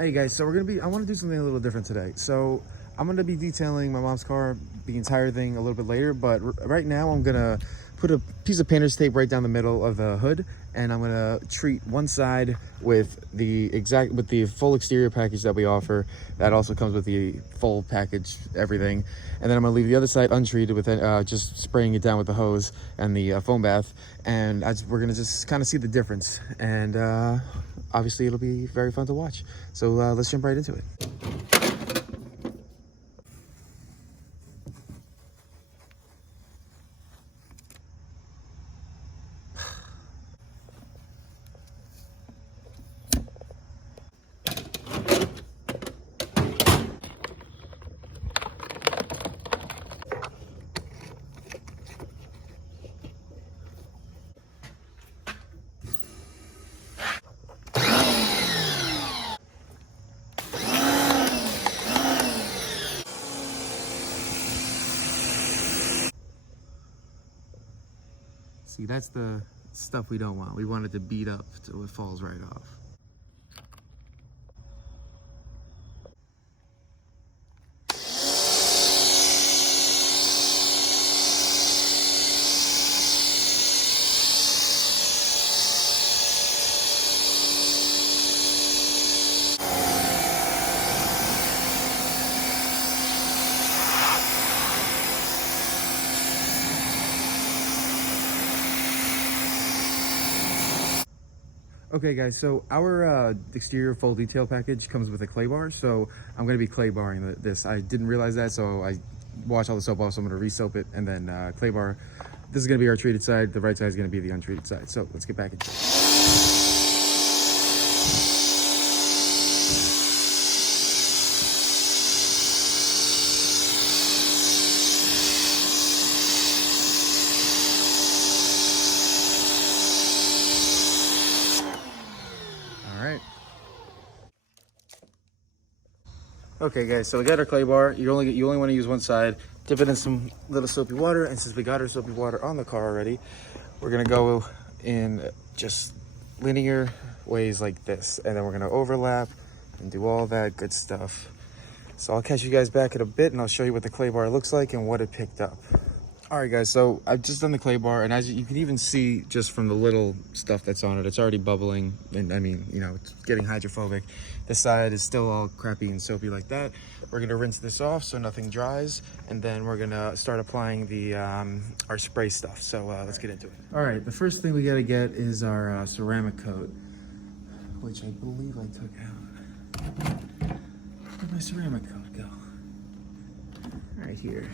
Hey guys, so I want to do something a little different today. So I'm gonna be detailing my mom's car, the entire thing, a little bit later, but right now I'm gonna put a piece of painter's tape right down the middle of the hood, and I'm gonna treat one side with the full exterior package that we offer. That also comes with the full package, everything. And then I'm gonna leave the other side untreated with just spraying it down with the hose and the foam bath. And we're gonna just kind of see the difference. And obviously it'll be very fun to watch. So let's jump right into it. See, that's the stuff we don't want. We want it to beat up till it falls right off. Okay guys, so our exterior full detail package comes with a clay bar, so I'm going to be clay barring this. I didn't realize that, so I washed all the soap off, so I'm going to re-soap it and then clay bar. This is going to be our treated side, the right side is going to be the untreated side. So let's get back into it. Okay guys, so we got our clay bar. You only want to use one side. Dip it in some little soapy water, and since we got our soapy water on the car already, we're gonna go in just linear ways like this, and then we're gonna overlap and do all that good stuff. So I'll catch you guys back in a bit, and I'll show you what the clay bar looks like and what it picked up. All right guys, so I've just done the clay bar, and as you can even see just from the little stuff that's on it, it's already bubbling, and I mean, you know, it's getting hydrophobic. This side is still all crappy and soapy like that. We're gonna rinse this off so nothing dries, and then we're gonna start applying the our spray stuff. So let's get into it. All right, the first thing we gotta get is our ceramic coat, which I believe I took out. Where'd my ceramic coat go? Right here.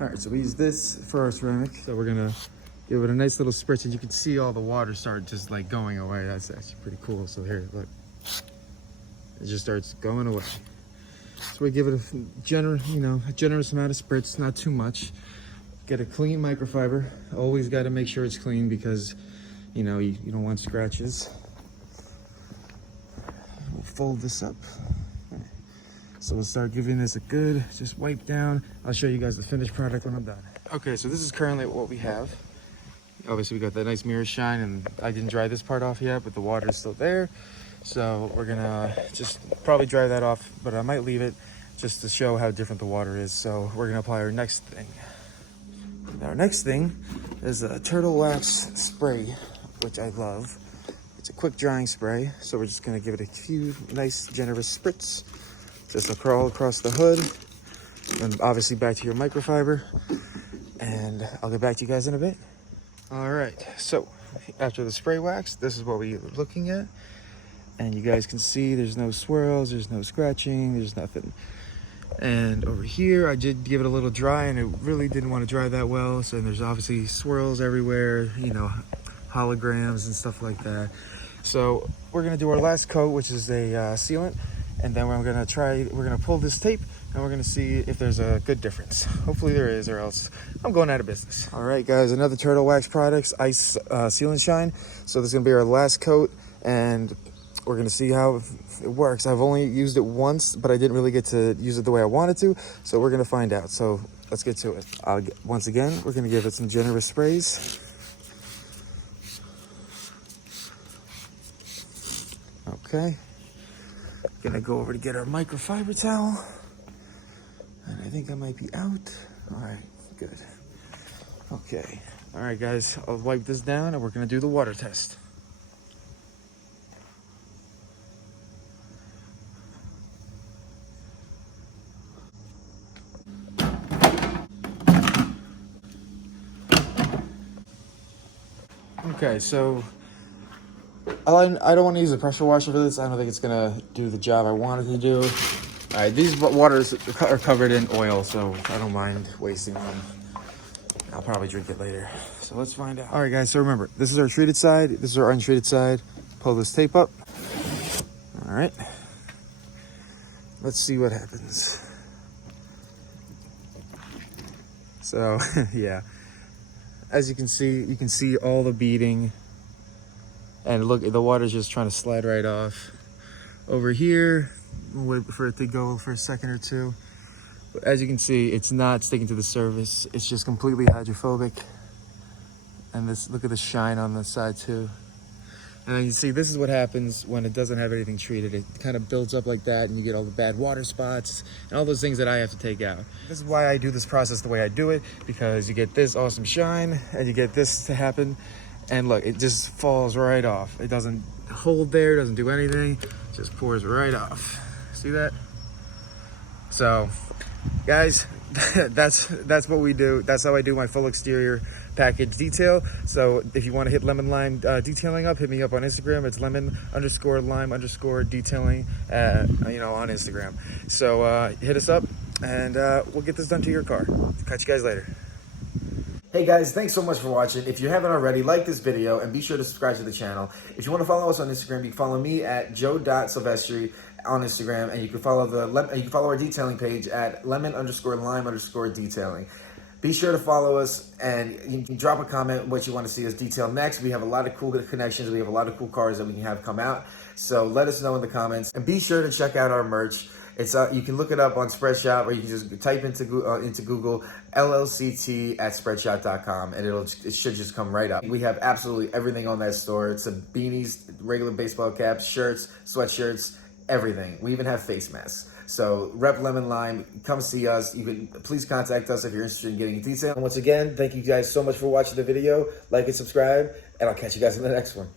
All right, so we use this for our ceramic. So we're gonna give it a nice little spritz, and you can see all the water start just like going away. That's actually pretty cool. So here, look, it just starts going away. So we give it a generous amount of spritz, not too much. Get a clean microfiber. Always got to make sure it's clean because, you know, you don't want scratches. We'll fold this up. So we'll start giving this a good, just wipe down. I'll show you guys the finished product when I'm done. Okay, so this is currently what we have. Obviously we got that nice mirror shine, and I didn't dry this part off yet, but the water is still there. So we're gonna just probably dry that off, but I might leave it just to show how different the water is. So we're gonna apply our next thing. Our next thing is a turtle wax spray, which I love. It's a quick drying spray. So we're just gonna give it a few nice generous spritz. Just a crawl across the hood, and obviously back to your microfiber, and I'll get back to you guys in a bit. All right, so after the spray wax, this is what we're looking at, and you guys can see there's no swirls, there's no scratching, there's nothing. And over here, I did give it a little dry, and it really didn't want to dry that well, so there's obviously swirls everywhere, you know, holograms and stuff like that. So we're gonna do our last coat, which is a sealant. And then we're gonna pull this tape, and we're gonna see if there's a good difference. Hopefully there is, or else I'm going out of business. All right guys, another Turtle Wax Products Ice Sealant Shine. So this is gonna be our last coat, and we're gonna see how it works. I've only used it once, but I didn't really get to use it the way I wanted to. So we're gonna find out. So let's get to it. Once again, we're gonna give it some generous sprays. Okay. Gonna go over to get our microfiber towel. And I think I might be out. All right, good. Okay. All right, guys, I'll wipe this down and we're gonna do the water test. Okay, so I don't want to use a pressure washer for this. I don't think it's gonna do the job I wanted to do. All right, these waters are covered in oil, so I don't mind wasting them. I'll probably drink it later. So let's find out. All right, guys, so remember, this is our treated side. This is our untreated side. Pull this tape up. All right. Let's see what happens. So, yeah. As you can see all the beading. And look, the water's just trying to slide right off. Over here, we'll wait for it to go for a second or two. But as you can see, it's not sticking to the surface. It's just completely hydrophobic. And this, look at the shine on the side too. And then you see, this is what happens when it doesn't have anything treated. It kind of builds up like that and you get all the bad water spots and all those things that I have to take out. This is why I do this process the way I do it, because you get this awesome shine and you get this to happen. And look, it just falls right off. It doesn't hold there, doesn't do anything. It just pours right off. See that? So, guys, that's what we do. That's how I do my full exterior package detail. So if you want to hit lemon lime detailing up, hit me up on Instagram. It's lemon_lime_detailing on Instagram. So hit us up and we'll get this done to your car. Catch you guys later. Hey guys, thanks so much for watching. If you haven't already, like this video and be sure to subscribe to the channel. If you want to follow us on Instagram, you can follow me at joe.silvestri on Instagram, and you can follow our detailing page at lemon_lime_detailing. Be sure to follow us, and you can drop a comment what you want to see us detail next. We have a lot of cool connections. We have a lot of cool cars that we can have come out. So let us know in the comments, and be sure to check out our merch. It's you can look it up on Spreadshop, or you can just type into Google LLCT at Spreadshop.com, and it should just come right up. We have absolutely everything on that store. It's beanies, regular baseball caps, shirts, sweatshirts, everything. We even have face masks. So rep Lemon Lime, come see us. You can please contact us if you're interested in getting a detail. And once again, thank you guys so much for watching the video. Like and subscribe, and I'll catch you guys in the next one.